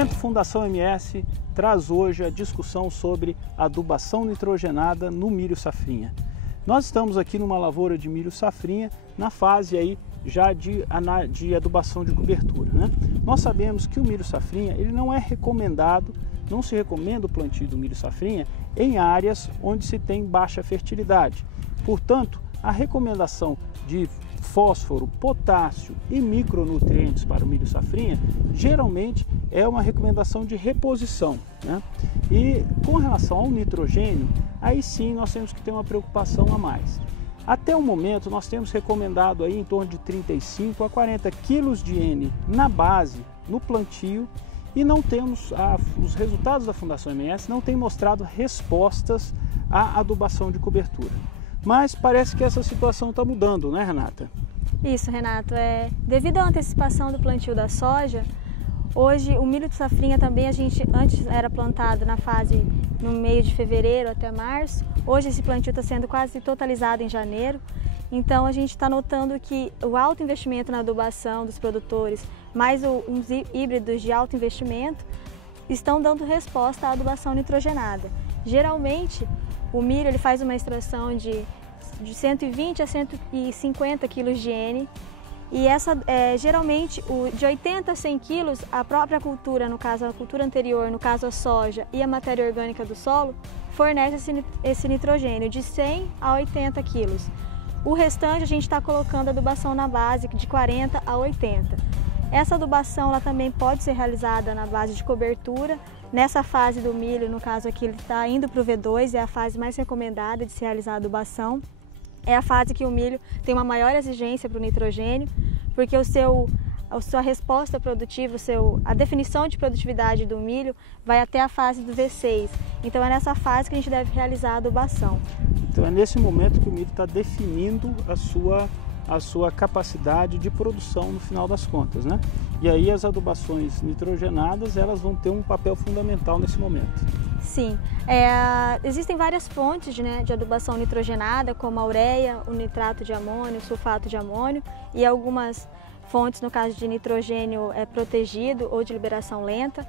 Momento Fundação MS traz hoje a discussão sobre adubação nitrogenada no milho safrinha. Nós estamos aqui numa lavoura de milho safrinha na fase aí já de adubação de cobertura, né? Nós sabemos que o milho safrinha ele não é recomendado, não se recomenda o plantio do milho safrinha em áreas onde se tem baixa fertilidade. Portanto, a recomendação de fósforo, potássio e micronutrientes para o milho safrinha geralmente é uma recomendação de reposição, né? E com relação ao nitrogênio, aí sim nós temos que ter uma preocupação a mais. Até o momento nós temos recomendado aí em torno de 35 a 40 quilos de N na base, no plantio, e não temos, os resultados da Fundação MS não têm mostrado respostas à adubação de cobertura. Mas parece que essa situação está mudando, né, Renata? Isso, Renato. Devido à antecipação do plantio da soja, hoje o milho de safrinha também antes era plantado na fase no meio de fevereiro até março. Hoje esse plantio está sendo quase totalizado em janeiro. Então a gente está notando que o alto investimento na adubação dos produtores, mais uns híbridos de alto investimento, estão dando resposta à adubação nitrogenada. Geralmente o milho ele faz uma extração de 120 a 150 kg de N, e geralmente de 80 a 100 kg a própria cultura, no caso a cultura anterior, no caso a soja e a matéria orgânica do solo, fornece esse nitrogênio de 100 a 80 kg. O restante a gente está colocando adubação na base de 40 a 80. Essa adubação ela também pode ser realizada na base de cobertura. Nessa fase do milho, no caso aqui, ele está indo para o V2, é a fase mais recomendada de se realizar a adubação. É a fase que o milho tem uma maior exigência para o nitrogênio, porque a sua resposta produtiva, a definição de produtividade do milho vai até a fase do V6. Então é nessa fase que a gente deve realizar a adubação. Então é nesse momento que o milho está definindo a sua capacidade de produção no final das contas, né? E aí as adubações nitrogenadas elas vão ter um papel fundamental nesse momento. Sim, existem várias fontes de adubação nitrogenada, como a ureia, o nitrato de amônio, o sulfato de amônio, e algumas fontes no caso de nitrogênio protegido ou de liberação lenta.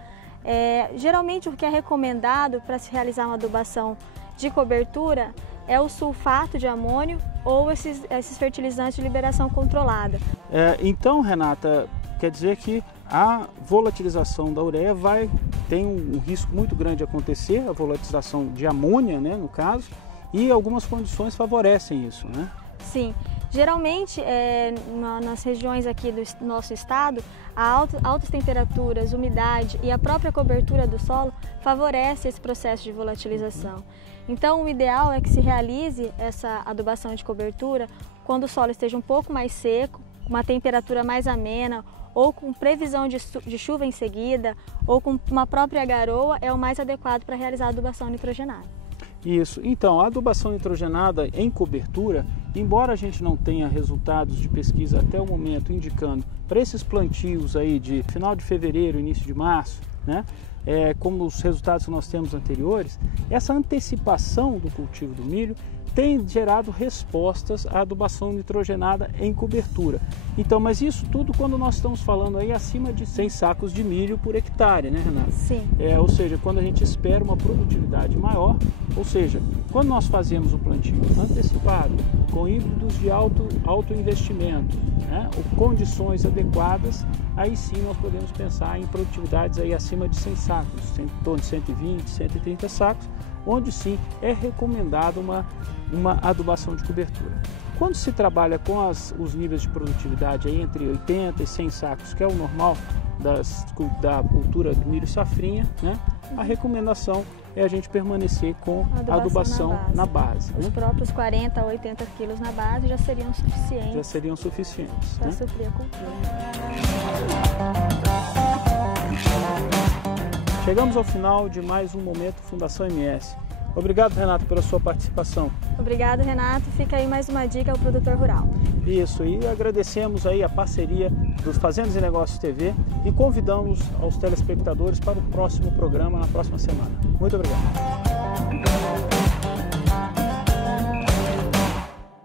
Geralmente o que é recomendado para se realizar uma adubação de cobertura é o sulfato de amônio ou esses fertilizantes de liberação controlada. Então, Renata, quer dizer que a volatilização da ureia tem um risco muito grande de acontecer, a volatilização de amônia, né, no caso, e algumas condições favorecem isso, né? Sim. Geralmente, nas regiões aqui do nosso estado, altas temperaturas, umidade e a própria cobertura do solo favorece esse processo de volatilização. Então, o ideal é que se realize essa adubação de cobertura quando o solo esteja um pouco mais seco, uma temperatura mais amena, ou com previsão de chuva em seguida, ou com uma própria garoa, é o mais adequado para realizar a adubação nitrogenada. Isso. Então, a adubação nitrogenada em cobertura, embora a gente não tenha resultados de pesquisa até o momento indicando para esses plantios aí de final de fevereiro, início de março, né, como os resultados que nós temos anteriores, essa antecipação do cultivo do milho tem gerado respostas à adubação nitrogenada em cobertura. Então, mas isso tudo quando nós estamos falando aí acima de 100 sacos de milho por hectare, né, Renata? Sim. Ou seja, quando a gente espera uma produtividade maior, ou seja, quando nós fazemos o plantio antecipado, com híbridos de alto investimento, né, ou condições adequadas, aí sim nós podemos pensar em produtividades aí acima de 100 sacos, em torno de 120, 130 sacos, onde sim é recomendada uma adubação de cobertura. Quando se trabalha com os níveis de produtividade aí entre 80 e 100 sacos, que é o normal da cultura do milho safrinha, né, a recomendação é a gente permanecer com a adubação na base. Os próprios 40 a 80 quilos na base já seriam suficientes. Já seriam suficientes. Para suprir a cultura. Chegamos ao final de mais um Momento Fundação MS. Obrigado, Renato, pela sua participação. Obrigado, Renato. Fica aí mais uma dica ao produtor rural. Isso, e agradecemos aí a parceria dos Fazendas e Negócios TV e convidamos aos telespectadores para o próximo programa na próxima semana. Muito obrigado.